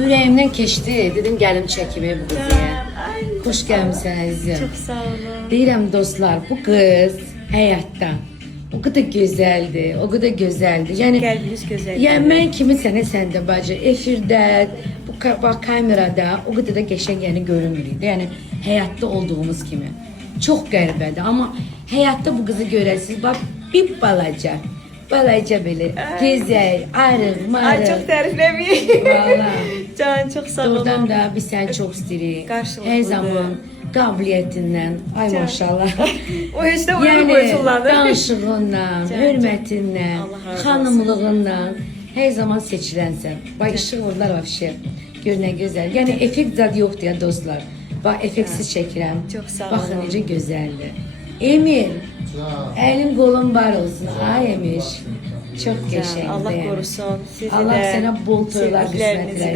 Ürəyimdən keçdi. Dedim gəlim çəkimi bu qızıya. Xoş gəlmisən əzizim. Çok sağ olun. Deyirəm dostlar, bu qız həyatda o qədər gözəldir, o qədər gözəldir. Yəni Qəlbiniz gözəl. Yəni mən kimi sənə səndə bacı efirdə, bu kamerada o qədər də qəşəng yəni görünmürük. Yəni həyatda olduğumuz kimi. Çox qəribədir, amma həyatda bu qızı görəsiniz. Bax bir balaca belə gözəl, arıq, marıq. Ay çok tərifləmiyim. Vallahi. Can çok sağ olun. Doğrudan da biz səni çox istəyirik. Qarşılıqlıdır. Hər zaman qabiliyyətindən, ay maşallah. O heç də uyğun Yəni qoysunlar. danışığından, hörmətindən, Allah razı olsun. xanımlığından hər zaman seçilənsən. Bax işıq vurdular vəbşi. Gör nə gözəl. Yəni effekt zad yoxdur ya dostlar. Bax effektsiz çəkirəm. Çox sağ olun. Baxın necə gözəldir. Emil, əlin qolun var olsun. Ay Emil. Çox qəşəngdir. Allah yəni. qorusun sizi Allah də, sənə bol toylar qismət sevdiklərinizi eləsin.